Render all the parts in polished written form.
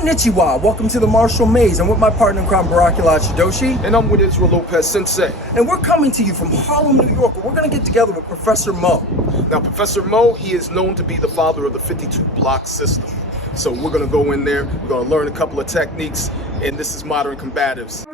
Konnichiwa, welcome to the Marshall Maze. I'm with my partner in crime, Barakula Shidoshi. And I'm with Israel Lopez Sensei. And we're coming to you from Harlem, New York, where we're going to get together with Professor Moe. Now, Professor Moe, he is known to be the father of the 52 block system. So we're going to go in there, we're going to learn a couple of techniques, and this is Modern Combatives.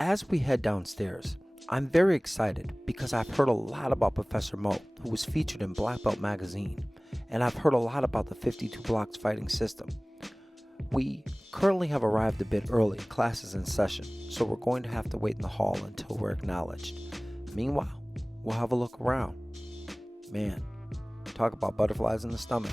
As we head downstairs, I'm very excited because I've heard a lot about Professor Moe, who was featured in Black Belt magazine, and I've heard a lot about the 52 blocks fighting system. We currently have arrived a bit early, class is in session, so we're going to have to wait in the hall until we're acknowledged. Meanwhile, we'll have a look around. Man, talk about butterflies in the stomach.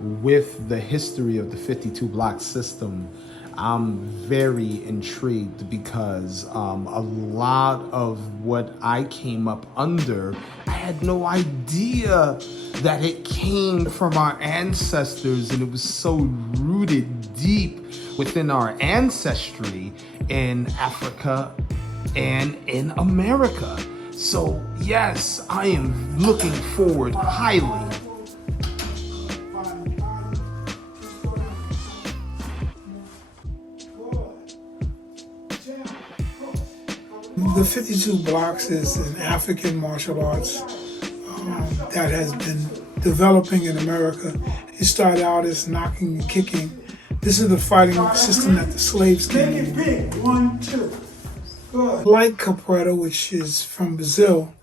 With the history of the 52 block system, I'm very intrigued because a lot of what I came up under, I had no idea that it came from our ancestors, and it was so rooted deep within our ancestry in Africa and in America. So yes, I am looking forward highly. The 52 blocks is an African martial arts that has been developing in America. It started out as knocking and kicking. This is the fighting system that the slaves came in. Big. 1, 2. Good. Like capoeira, which is from Brazil,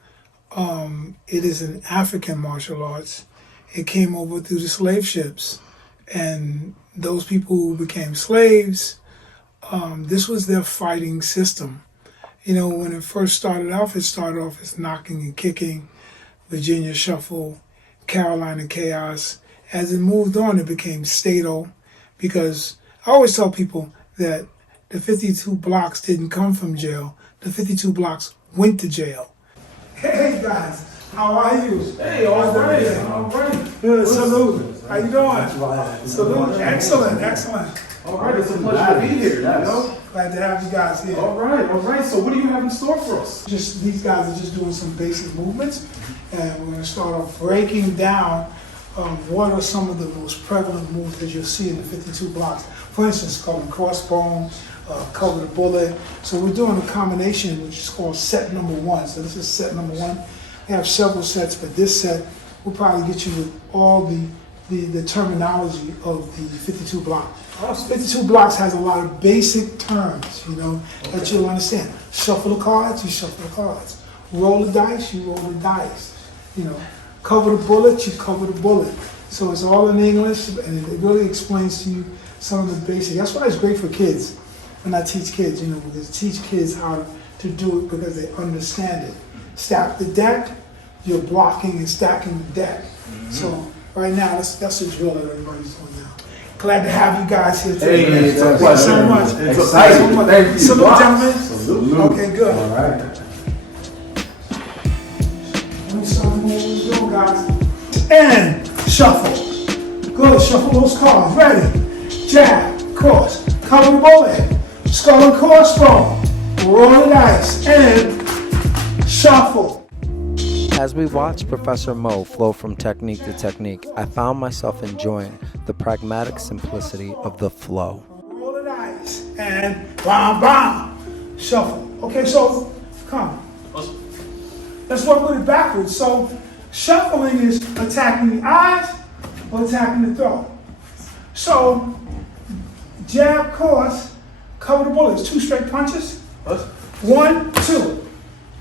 it is an African martial arts. It came over through the slave ships, and those people who became slaves, this was their fighting system. You know, when it first started off as knocking and kicking, Virginia Shuffle, Carolina Chaos. As it moved on, it became Stato, because I always tell people that the 52 blocks didn't come from jail. The 52 blocks went to jail. Hey guys, how are you? Hey, all right, all right. Good, salute. How you doing? Salute. Excellent. All right, it's a pleasure to be here. Glad to have you guys here. All right. So what do you have in store for us? These guys are just doing some basic movements, and we're going to start off breaking down what are some of the most prevalent moves that you'll see in the 52 blocks. For instance, called crossbone, cover the bullet. So we're doing a combination which is called set number 1. So this is set number 1. We have several sets, but this set will probably get you with all the terminology of the 52 block. 52 blocks has a lot of basic terms, that you'll understand. Shuffle the cards, you shuffle the cards. Roll the dice, you roll the dice. Cover the bullet, you cover the bullet. So it's all in English, and it really explains to you some of the basics. That's why it's great for kids. When I teach kids, because teach kids how to do it because they understand it. Stack the deck, you're blocking and stacking the deck. Mm-hmm. So right now, that's the drill that everybody's doing now. Glad to have you guys here today. Hey, it's a Thank you pleasure. so much. Excited. Thank you. Salute, gentlemen. Salute. Okay, good. All right. Let me show you what we're doing, guys. And shuffle. Good. Shuffle those cards. Ready? Jab, cross, cover the bullet, skull and crossbone, roll the dice, and shuffle. As we watched Professor Moe flow from technique to technique, I found myself enjoying the pragmatic simplicity of the flow. Roll the dice and bam, shuffle. Okay, so come. Let's work with it backwards. So shuffling is attacking the eyes or attacking the throat. So jab, cross, cover the bullets. 2 straight punches. 1, 2.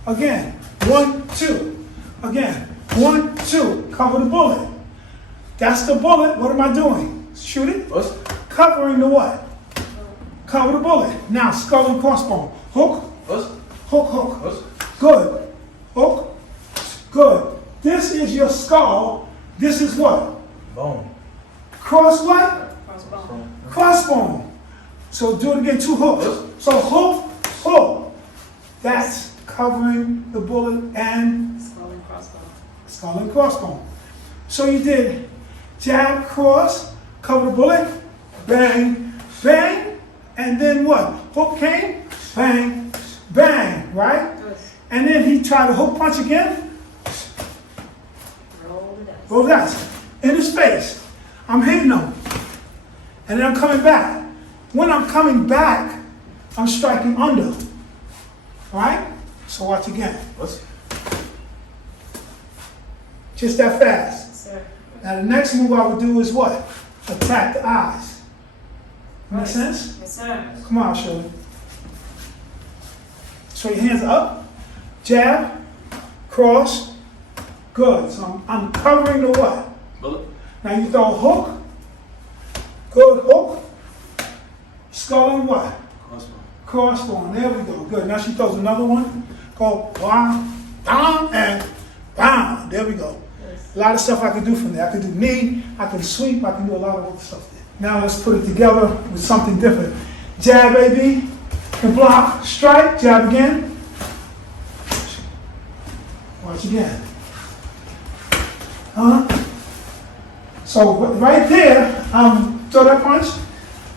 Again. 1, 2. Again, 1, 2, cover the bullet. That's the bullet. What am I doing? Shoot it. covering the what? Cover the bullet. Now, skull and crossbone. Hook, hook. Good. Hook, good. This is your skull. This is what? Bone. Cross what? Crossbone. So do it again, 2 hooks. So hook. That's covering the bullet and skull and crossbone. So you did jab, cross, cover the bullet, bang, bang, and then what? Hook came, bang, bang, right? And then he tried to hook punch again. Roll the dice. In his face. I'm hitting him. And then I'm coming back. When I'm coming back, I'm striking under. Alright? So watch again. Just that fast. Sir. Now the next move I would do is what? Attack the eyes. Make sense? Yes, sir. Come on, I'll show you. So your hands up. Jab. Cross. Good. So I'm covering the what? Bullet. Now you throw a hook. Good hook. Skull and what? Crossbone. There we go. Good. Now she throws another one. Go bam, bam, and bam. There we go. A lot of stuff I can do from there. I can do knee, I can sweep, I can do a lot of other stuff there. Now let's put it together with something different. Jab, baby. Can block. Strike. Jab again. Watch again. So right there, throw that punch.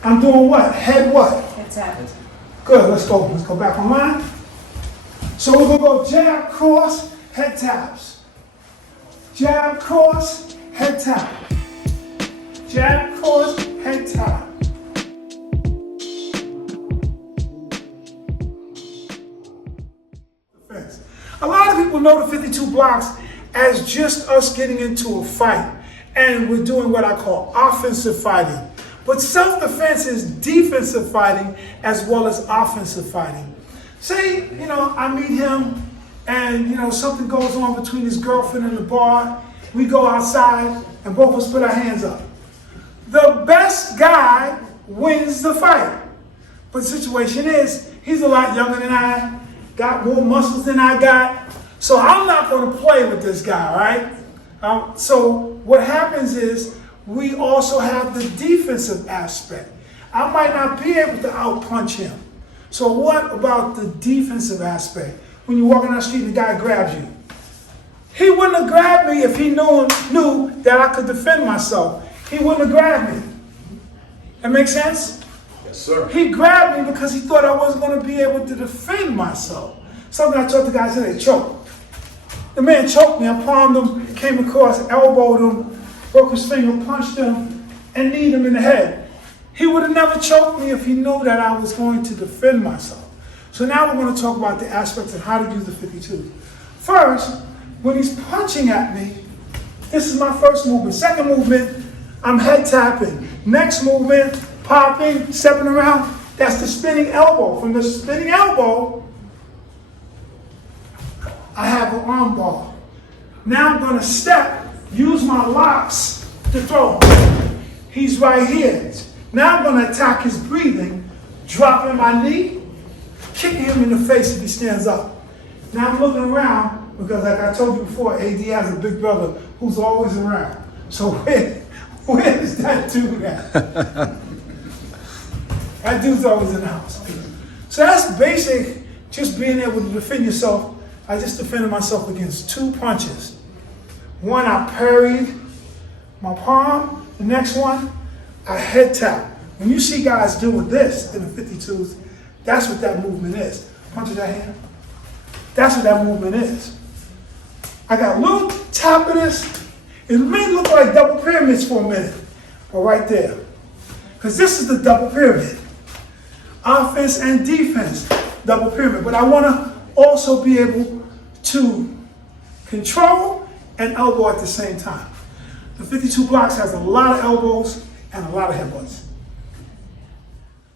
I'm doing what? Head what? Head tap. Good, let's go. Let's go back online. So we're gonna go jab, cross, head taps. Jab, cross, head tap. Jab, cross, head tap. Defense. A lot of people know the 52 blocks as just us getting into a fight. And we're doing what I call offensive fighting. But self-defense is defensive fighting as well as offensive fighting. Say, I meet him and, something goes on between his girlfriend and the bar. We go outside and both of us put our hands up. The best guy wins the fight. But the situation is, he's a lot younger than I, got more muscles than I got. So I'm not going to play with this guy, right? So what happens is, we also have the defensive aspect. I might not be able to outpunch him. So what about the defensive aspect? When you're walking down the street and the guy grabs you. He wouldn't have grabbed me if he knew that I could defend myself. He wouldn't have grabbed me. That makes sense? Yes, sir. He grabbed me because he thought I wasn't going to be able to defend myself. Something I taught the guy today, choke. The man choked me, I palmed him, came across, elbowed him, broke his finger, punched him, and kneed him in the head. He would have never choked me if he knew that I was going to defend myself. So now we're going to talk about the aspects of how to use the 52. First, when he's punching at me, this is my first movement. Second movement, I'm head tapping. Next movement, popping, stepping around. That's the spinning elbow. From the spinning elbow, I have an arm bar. Now I'm going to step, use my locks to throw him. He's right here. Now I'm going to attack his breathing, dropping my knee, kicking him in the face if he stands up. Now I'm looking around because, like I told you before, AD has a big brother who's always around. So where is that dude at? That dude's always in the house. So that's basic, just being able to defend yourself. I just defended myself against 2 punches. One, I parried my palm. The next one, I head tap. When you see guys doing this in the 52s, that's what that movement is. Punches that hand. That's what that movement is. I got a little tap of this. It may look like double pyramids for a minute, but right there. Because this is the double pyramid. Offense and defense, double pyramid. But I want to also be able to control and elbow at the same time. The 52 blocks has a lot of elbows and a lot of headbutts.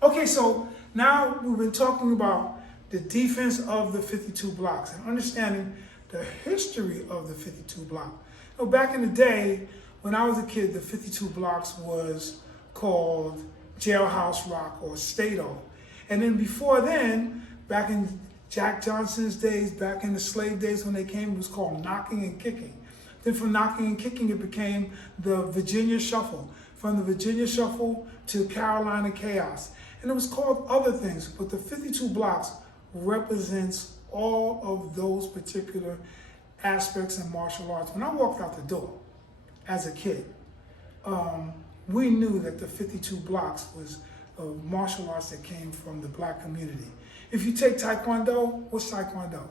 Okay, so now we've been talking about the defense of the 52 blocks and understanding the history of the 52 block. Back in the day, when I was a kid, the 52 blocks was called Jailhouse Rock or Stato. And then before then, back in Jack Johnson's days, back in the slave days when they came, it was called knocking and kicking. Then from knocking and kicking, it became the Virginia Shuffle. From the Virginia Shuffle to Carolina Chaos. And it was called other things, but the 52 blocks represents all of those particular aspects in martial arts. When I walked out the door as a kid, we knew that the 52 blocks was martial arts that came from the black community. If you take Taekwondo, what's Taekwondo?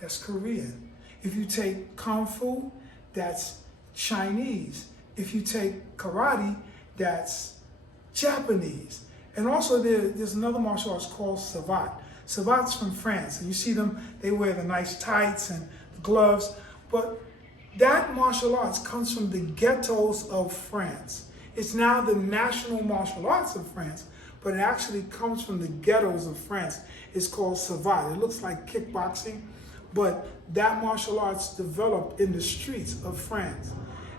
That's Korean. If you take Kung Fu, that's Chinese. If you take karate, that's Japanese. And also there's another martial arts called Savate. Savate's from France. And you see them, they wear the nice tights and the gloves. But that martial arts comes from the ghettos of France. It's now the national martial arts of France, but it actually comes from the ghettos of France. It's called Savate. It looks like kickboxing, but that martial arts developed in the streets of France.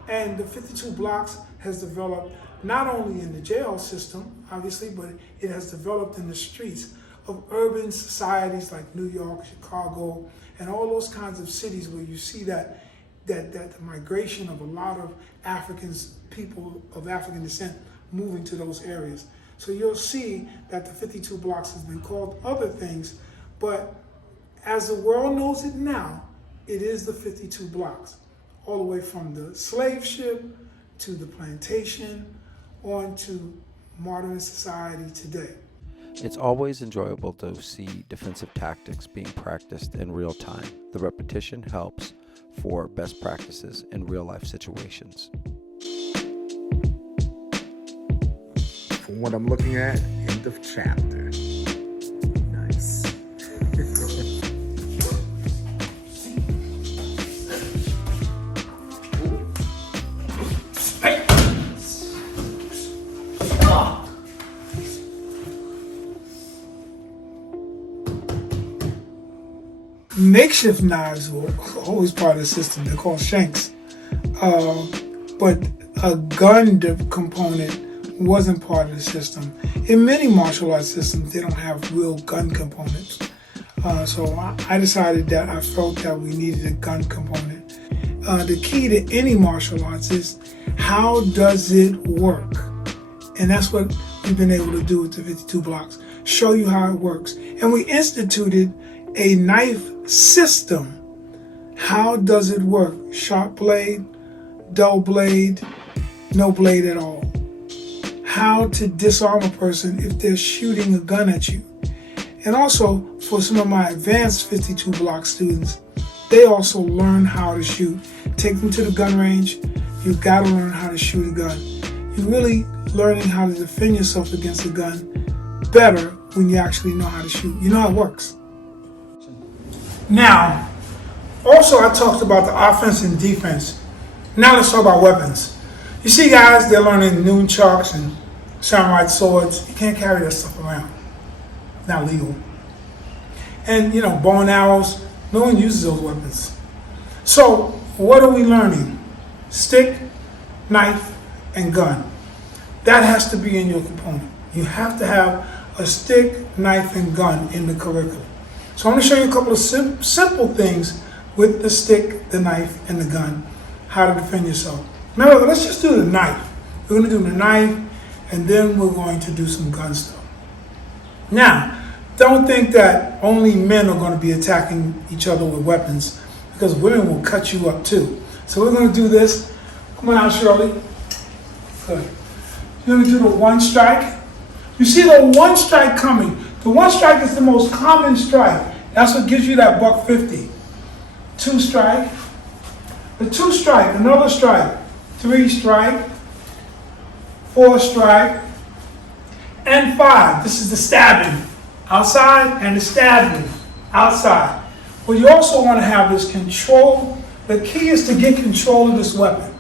And the 52 blocks has developed not only in the jail system, obviously, but it has developed in the streets of urban societies like New York, Chicago, and all those kinds of cities where you see that the migration of a lot of Africans, people of African descent, moving to those areas. So you'll see that the 52 blocks has been called other things, but as the world knows it now, it is the 52 blocks, all the way from the slave ship to the plantation on to modern society today. It's always enjoyable to see defensive tactics being practiced in real time. The repetition helps for best practices in real life situations. From what I'm looking at, end of chapter. Nice. Makeshift knives were always part of the system. They're called shanks. But a gun component wasn't part of the system. In many martial arts systems, they don't have real gun components. So I decided that I felt that we needed a gun component. The key to any martial arts is how does it work? And that's what we've been able to do with the 52 blocks. Show you how it works. And we instituted a knife system. How does it work? Sharp blade, dull blade, no blade at all. How to disarm a person if they're shooting a gun at you. And also, for some of my advanced 52 block students, they also learn how to shoot. Take them to the gun range. You've got to learn how to shoot a gun. You're really learning how to defend yourself against a gun better when you actually know how to shoot. You know how it works. Now, also I talked about the offense and defense. Now let's talk about weapons. You see guys, they're learning nunchucks and samurai swords. You can't carry that stuff around. Not legal. And bow and arrows, no one uses those weapons. So what are we learning? Stick, knife, and gun. That has to be in your component. You have to have a stick, knife, and gun in the curriculum. So I'm going to show you a couple of simple things with the stick, the knife, and the gun, how to defend yourself. Now, let's just do the knife. We're going to do the knife, and then we're going to do some gun stuff. Now, don't think that only men are going to be attacking each other with weapons, because women will cut you up too. So we're going to do this. Come on out, Shirley. Good. You're going to do the one strike. You see the one strike coming. The one strike is the most common strike. That's what gives you that $150. Two strike. The two strike, another strike. Three strike. Four strike. And five. This is the stabbing. Outside and the stabbing. Outside. What you also want to have is control. The key is to get control of this weapon.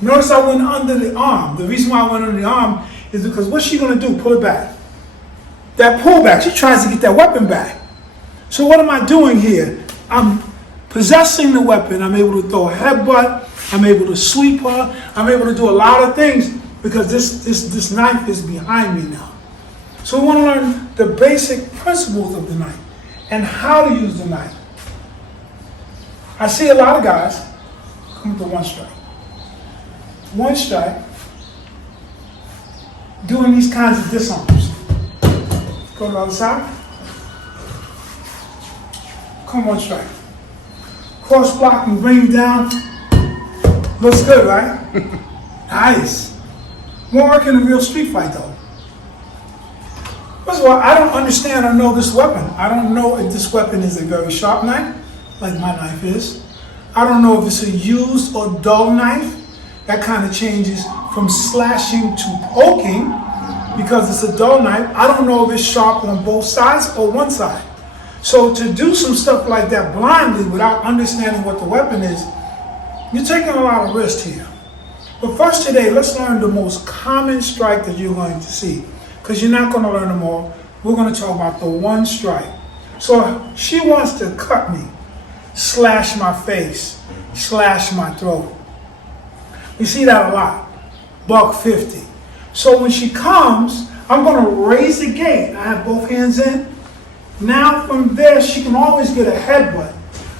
Notice I went under the arm. The reason why I went under the arm is because what's she going to do? Pull it back. That pullback, she tries to get that weapon back. So what am I doing here? I'm possessing the weapon. I'm able to throw a headbutt. I'm able to sweep her. I'm able to do a lot of things because this knife is behind me now. So we want to learn the basic principles of the knife and how to use the knife. I see a lot of guys come to one strike. One strike, doing these kinds of disarms. Go to the other side. Come one strike. Cross block and bring down. Looks good, right? Nice. Won't work in a real street fight though. First of all, I don't understand or know this weapon. I don't know if this weapon is a very sharp knife, like my knife is. I don't know if it's a used or dull knife. That kind of changes from slashing to poking because it's a dull knife. I don't know if it's sharp on both sides or one side. So to do some stuff like that blindly without understanding what the weapon is, you're taking a lot of risk here. But first today, let's learn the most common strike that you're going to see. Because you're not going to learn them all. We're going to talk about the one strike. So she wants to cut me, slash my face, slash my throat. We see that a lot. $150. So when she comes, I'm going to raise the gate. I have both hands in. Now from there, she can always get a headbutt.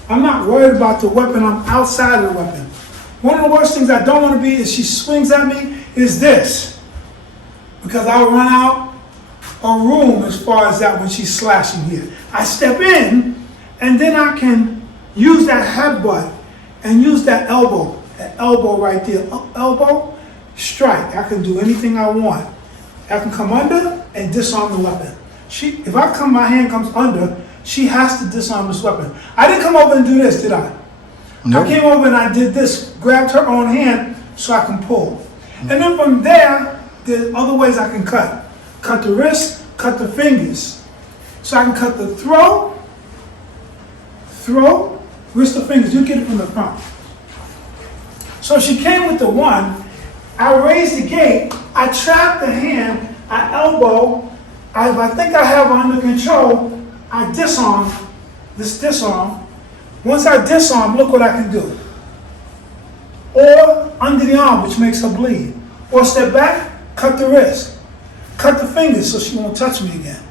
I'm not worried about the weapon. I'm outside of the weapon. One of the worst things I don't want to be is she swings at me is this. Because I'll run out of room as far as that when she's slashing here. I step in, and then I can use that headbutt and use that elbow right there. Elbow, strike. I can do anything I want. I can come under and disarm the weapon. If my hand comes under, she has to disarm this weapon. I didn't come over and do this, did I? No. I came over and I did this, grabbed her own hand so I can pull. And then from there, there's other ways I can cut. Cut the wrist, cut the fingers. So I can cut the throat, wrist or fingers. You get it from the front. So she came with the one. I raised the gate. I trapped the hand. I elbow. If I think I have her under control, I disarm. Disarm. Once I disarm, look what I can do. Or under the arm, which makes her bleed. Or step back. Cut the wrist, cut the fingers so she won't touch me again.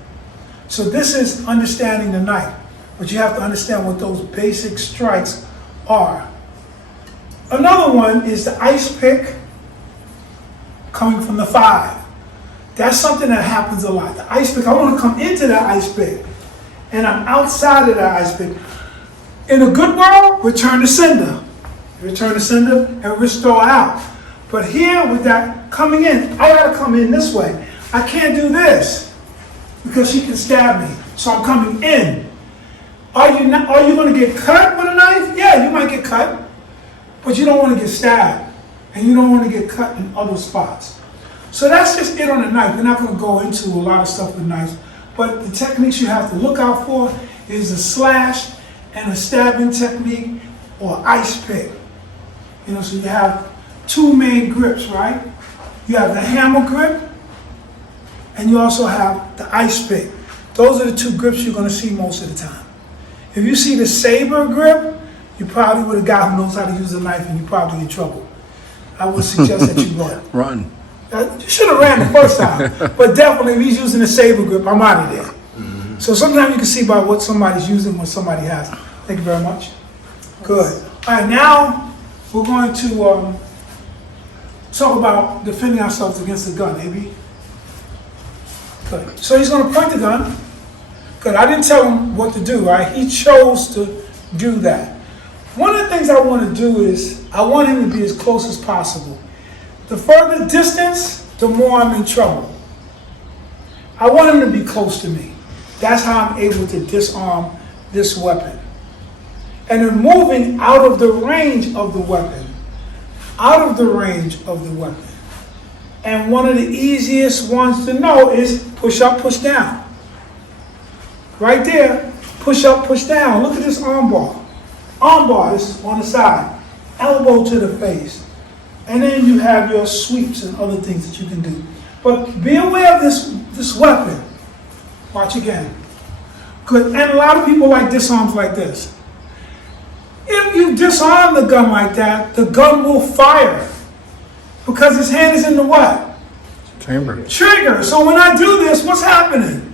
So this is understanding the knife, but you have to understand what those basic strikes are. Another one is the ice pick coming from the 5. That's something that happens a lot. The ice pick, I want to come into that ice pick, and I'm outside of that ice pick. In a good world, return to sender. Return to sender and restore out. But here with that coming in, I gotta come in this way. I can't do this because she can stab me. So I'm coming in. Are you gonna get cut with a knife? Yeah, you might get cut, but you don't want to get stabbed, and you don't want to get cut in other spots. So that's just it on a knife. We're not gonna go into a lot of stuff with knives, but the techniques you have to look out for is a slash and a stabbing technique or ice pick. So you have 2 main grips, right? You have the hammer grip, and you also have the ice pick. Those are the 2 grips you're going to see most of the time. If you see the saber grip, you're probably with a guy who knows how to use a knife, and you're probably in trouble. I would suggest that you run. Run. You should have ran the first time, but definitely if he's using a saber grip, I'm out of there. Mm-hmm. So sometimes you can see by what somebody's using, what somebody has. Thank you very much. Good. All right, now we're going to talk about defending ourselves against the gun, AB. Good. So he's going to point the gun. Good. I didn't tell him what to do, right? He chose to do that. One of the things I want to do is I want him to be as close as possible. The further distance, the more I'm in trouble. I want him to be close to me. That's how I'm able to disarm this weapon. And then moving out of the range of the weapon. Out of the range of the weapon. And one of the easiest ones to know is push up, push down. Right there, push up, push down. Look at this arm bar. Arm bar, this is on the side. Elbow to the face. And then you have your sweeps and other things that you can do. But be aware of this weapon. Watch again. Good. And a lot of people like disarms like this. If you disarm the gun like that, the gun will fire. Because his hand is in the what? Chamber. Trigger. So when I do this, what's happening?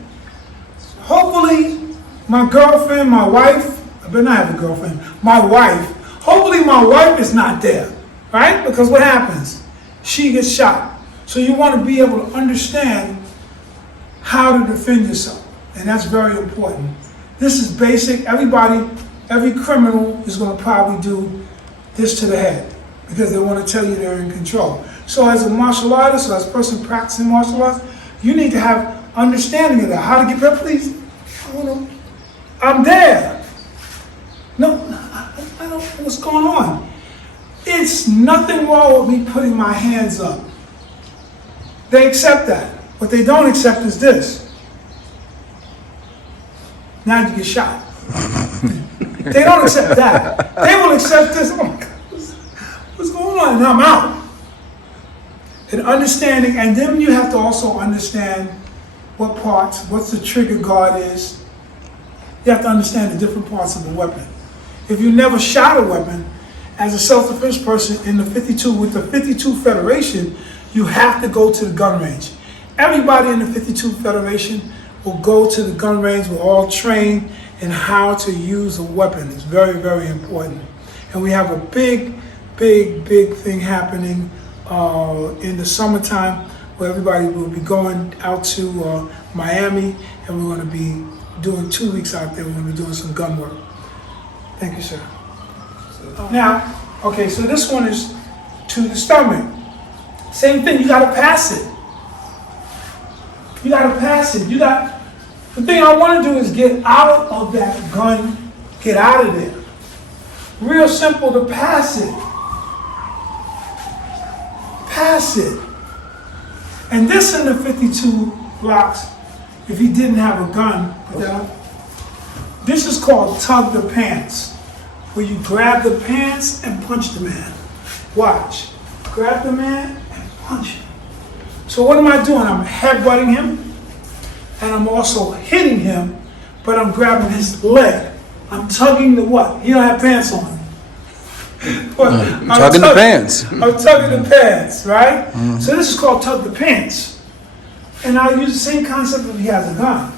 Hopefully, my girlfriend, my wife, I better not have a girlfriend, my wife, hopefully my wife is not there, right? Because what happens? She gets shot. So you want to be able to understand how to defend yourself. And that's very important. This is basic. Everybody, every criminal is going to probably do this to the head because they want to tell you they're in control. So as a martial artist or as a person practicing martial arts, you need to have understanding of that. How to get rid, please? I'm there. No, I don't know what's going on. It's nothing wrong with me putting my hands up. They accept that. What they don't accept is this. Now you get shot. They don't accept that. They will accept this. Oh my God, what's going on? And I'm out. And understanding, and then you have to also understand what parts, what the trigger guard is. You have to understand the different parts of the weapon. If you never shot a weapon, as a self-defense person in the 52, with the 52 Federation, you have to go to the gun range. Everybody in the 52 Federation will go to the gun range. We're all trained in how to use a weapon. It's very, very important. And we have a big thing happening in the summertime where everybody will be going out to Miami, and we're going to be doing 2 weeks out there. We're going to be doing some gun work. Thank you, sir. Now, okay, so this one is to the stomach. Same thing, you gotta pass it. You gotta pass it. The thing I wanna do is get out of that gun, get out of there. Real simple to pass it. Pass it. And this in the 52 blocks, if he didn't have a gun, this is called tug the pants, where you grab the pants and punch the man. Watch. Grab the man and punch him. So what am I doing? I'm headbutting him, and I'm also hitting him, but I'm grabbing his leg. I'm tugging the what? He don't have pants on. I'm tugging the pants. I'm tugging the pants, right? Mm-hmm. So this is called tug the pants. And I'll use the same concept if he has a gun.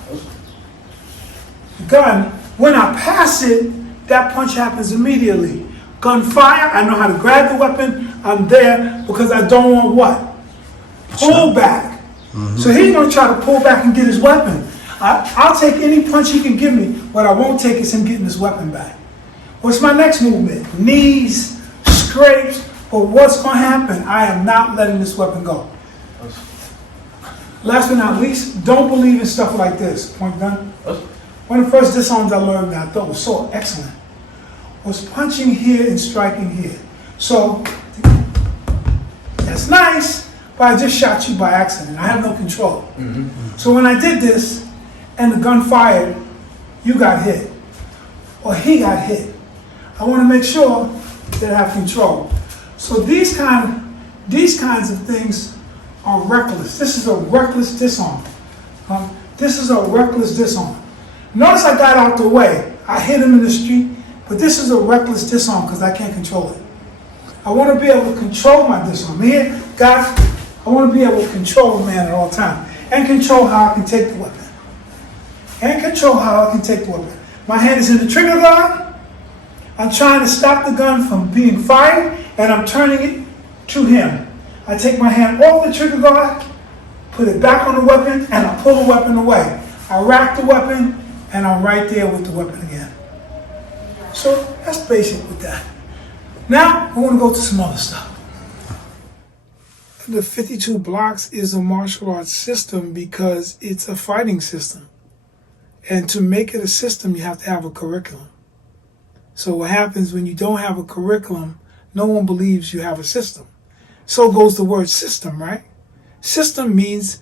Gun, when I pass it, that punch happens immediately. Gunfire, I know how to grab the weapon. I'm there because I don't want what? Pull back. Mm-hmm. So he's going to try to pull back and get his weapon. I'll take any punch he can give me. What I won't take is him getting his weapon back. What's my next movement? Knees, scrapes, but what's going to happen? I am not letting this weapon go. Last but not least, don't believe in stuff like this. Point gun. One of the first disarms I learned that I thought was so excellent was punching here and striking here. So, that's nice, but I just shot you by accident. I have no control. Mm-hmm. So when I did this, and the gun fired, you got hit, or he got hit. I want to make sure that I have control. So these kinds of things are reckless. This is a reckless disarm. This is a reckless disarm. Notice I got out the way. I hit him in the street, but this is a reckless disarm because I can't control it. I want to be able to control my disarm. Here, guys, I want to be able to control a man at all times and control how I can take the weapon. My hand is in the trigger guard. I'm trying to stop the gun from being fired, and I'm turning it to him. I take my hand off the trigger guard, put it back on the weapon, and I pull the weapon away. I rack the weapon, and I'm right there with the weapon again. So that's basic with that. Now, I want to go to some other stuff. The 52 blocks is a martial arts system because it's a fighting system. And to make it a system, you have to have a curriculum. So what happens when you don't have a curriculum, no one believes you have a system. So goes the word system, right? System means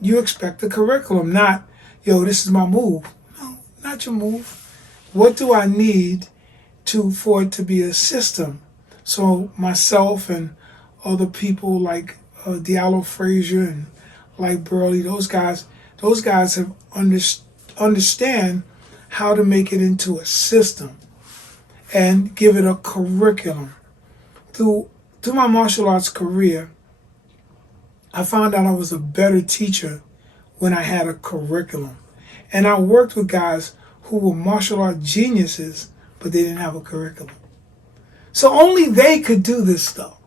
you expect a curriculum, not, yo, this is my move. No, not your move. What do I need for it to be a system? So myself and other people like Diallo Frazier and like Burley, those guys have understand how to make it into a system and give it a curriculum. Through my martial arts career, I found out I was a better teacher when I had a curriculum. And I worked with guys who were martial art geniuses, but they didn't have a curriculum. So only they could do this stuff.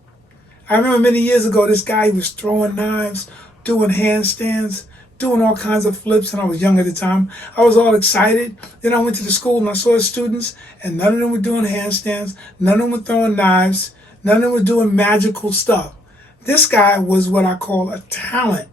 I remember many years ago, this guy was throwing knives, doing handstands, doing all kinds of flips, and I was young at the time. I was all excited. Then I went to the school and I saw the students, and none of them were doing handstands, none of them were throwing knives, none of them were doing magical stuff. This guy was what I call a talent.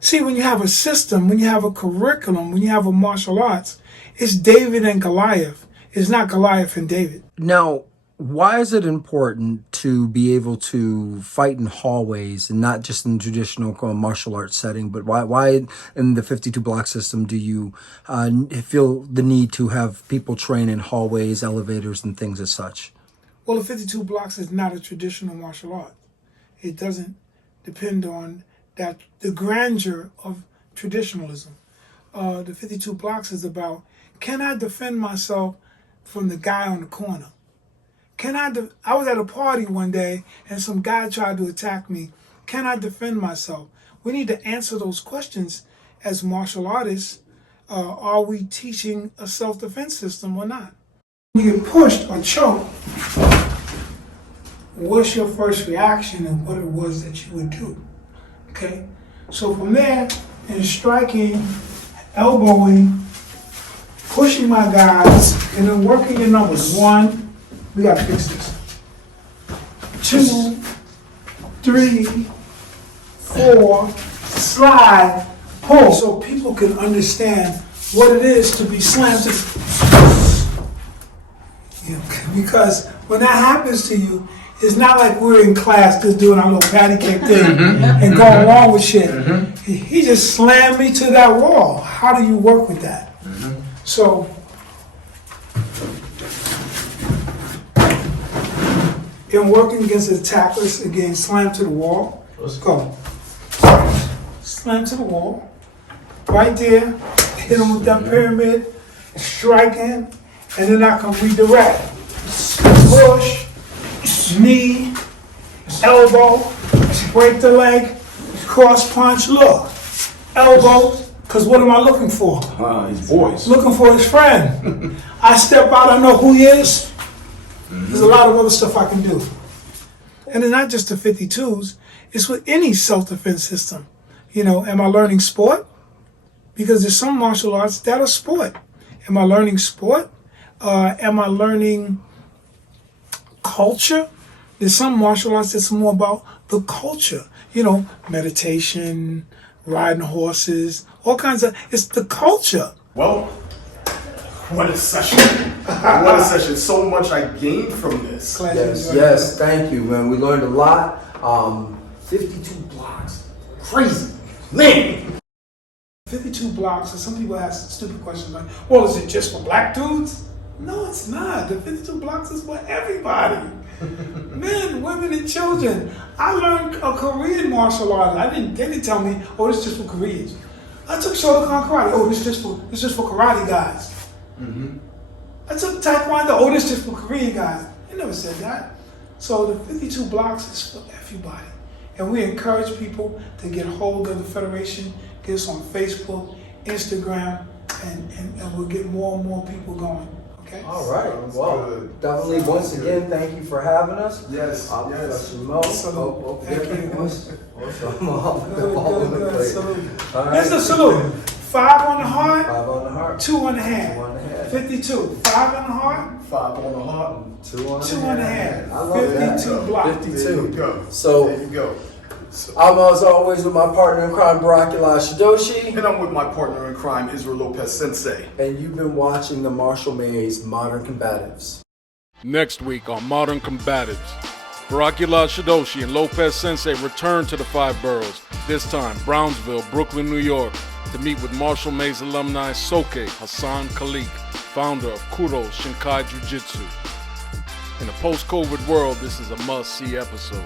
See, when you have a system, when you have a curriculum, when you have a martial arts, it's David and Goliath. It's not Goliath and David. Now, why is it important to be able to fight in hallways and not just in traditional martial arts setting, but why in the 52 block system do you feel the need to have people train in hallways, elevators, and things as such? Well, the 52 blocks is not a traditional martial art. It doesn't depend on that the grandeur of traditionalism. The 52 blocks is about, can I defend myself from the guy on the corner? I was at a party one day and some guy tried to attack me. Can I defend myself? We need to answer those questions as martial artists. Are we teaching a self-defense system or not? When you get pushed or choked, what's your first reaction and what it was that you would do? Okay? So from there, in striking, elbowing, pushing my guys, and then working your numbers. 1, we gotta fix this. 2, 3, 4, slide, pull. So people can understand what it is to be slammed to because when that happens to you, it's not like we're in class just doing our little patty cake thing and going along with shit. He just slammed me to that wall. How do you work with that? So, in working against the attackers, again, slam to the wall. Let's go. Slam to the wall. Right there. Hit him with that pyramid. Striking. And then I can redirect. Push. Knee. Elbow. Break the leg. Cross punch. Look. Elbow. Because what am I looking for? His voice. Looking for his friend. I step out, I know who he is. There's a lot of other stuff I can do. And it's not just the 52s, it's with any self-defense system. You know, am I learning sport? Because there's some martial arts that are sport. Am I learning sport? Am I learning culture? There's some martial arts that's more about the culture. You know, meditation, riding horses, all kinds of, it's the culture. Well, what a session. What a session. So much I gained from this. Yes, thank you, man. We learned a lot. 52 blocks. Crazy. Man! 52 blocks, and some people ask stupid questions like, well, is it just for black dudes? No, it's not. The 52 blocks is for everybody. Men, women, and children. I learned a Korean martial art. They didn't tell me, oh, this is just for Koreans. I took Shotokan karate. Oh, this is just for karate guys. I took Taekwondo. Oh, this is just for Korean guys. They never said that. So the 52 blocks is for everybody. And we encourage people to get hold of the Federation, get us on Facebook, Instagram, and we'll get more and more people going. Okay? All right. Well, definitely, once again, thank you for having us. Yes. Professor Moe. Salute. Thank you. Good. Salute. All right. Here's the salute. 5 on the heart, 5 on the heart. 2 on the hand. 2 on the head. 52. 5 on the heart, 5 on the heart. 2 on the 2 on the hand. I love that. 52 blocks. 52. There you go. So, there you go. So, I'm as always with my partner in crime, Barakula Shidoshi. and I'm with my partner in crime, Israel Lopez Sensei. And you've been watching the Marshall Mays Modern Combatives. Next week on Modern Combatives, Barakula Shidoshi and Lopez Sensei return to the 5 boroughs, this time Brownsville, Brooklyn, New York, to meet with Marshall Mays alumni Soke Hassan Khalik, founder of Kuro Shinkai Jiu-Jitsu. In a post-COVID world, this is a must-see episode.